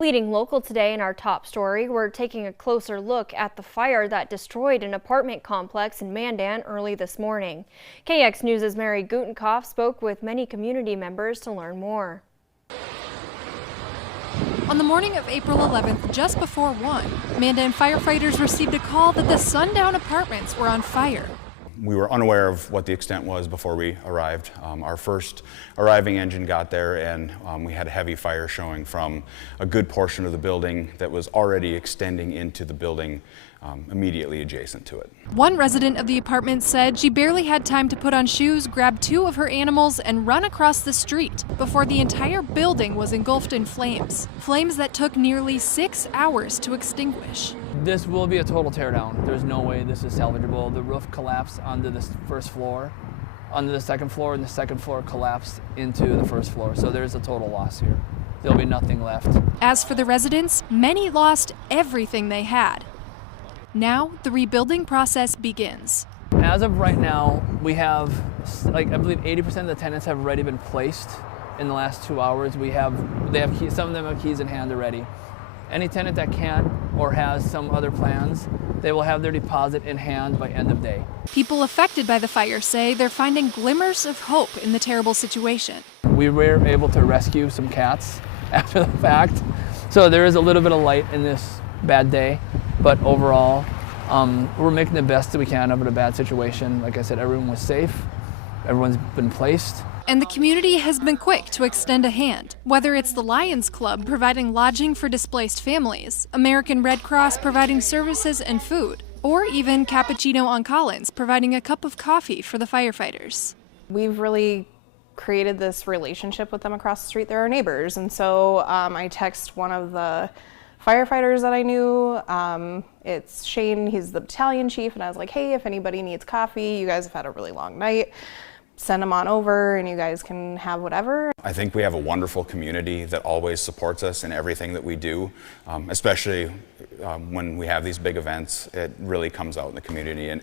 Leading local today in our top story, we're taking a closer look at the fire that destroyed an apartment complex in Mandan early this morning. KX News' Mary Gutenkopf spoke with many community members to learn more. On the morning of April 11th, just before 1, Mandan firefighters received a call that the Sundown Apartments were on fire. We were unaware of what the extent was before we arrived. Our first arriving engine got there, and we had a heavy fire showing from a good portion of the building that was already extending into the building immediately adjacent to it. One resident of the apartment said she barely had time to put on shoes, grab 2 of her animals, and run across the street before the entire building was engulfed in flames. Flames that took nearly 6 hours to extinguish. This will be a total teardown. There's no way this is salvageable. The roof collapsed onto the first floor, onto the second floor, and the second floor collapsed into the first floor. So there's a total loss here. There'll be nothing left. As for the residents, many lost everything they had. Now, the rebuilding process begins. As of right now, we have, I believe 80% of the tenants have already been placed in the last 2 hours. Some of them have keys in hand already. Any tenant that can or has some other plans, they will have their deposit in hand by end of day. People affected by the fire say they're finding glimmers of hope in the terrible situation. We were able to rescue some cats after the fact, so there is a little bit of light in this bad day, but overall, we're making the best that we can of a bad situation. Like I said, everyone was safe, everyone's been placed. And the community has been quick to extend a hand, whether it's the Lions Club providing lodging for displaced families, American Red Cross providing services and food, or even Cappuccino on Collins providing a cup of coffee for the firefighters. We've really created this relationship with them across the street. They're our neighbors, and so I text one of the firefighters that I knew. It's Shane, he's the battalion chief, and I was like, hey, if anybody needs coffee, you guys have had a really long night, send them on over and you guys can have whatever. I think we have a wonderful community that always supports us in everything that we do, especially when we have these big events. It really comes out in the community, and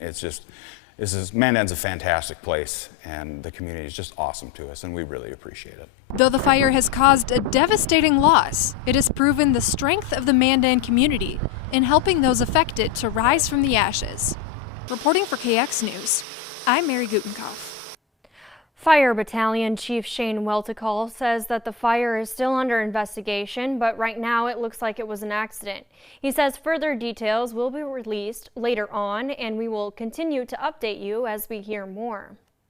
Mandan's a fantastic place, and the community is just awesome to us, and we really appreciate it. Though the fire has caused a devastating loss, it has proven the strength of the Mandan community in helping those affected to rise from the ashes. Reporting for KX News, I'm Mary Gutenkopf. Fire Battalion Chief Shane Welticall says that the fire is still under investigation, but right now it looks like it was an accident. He says further details will be released later on, and we will continue to update you as we hear more.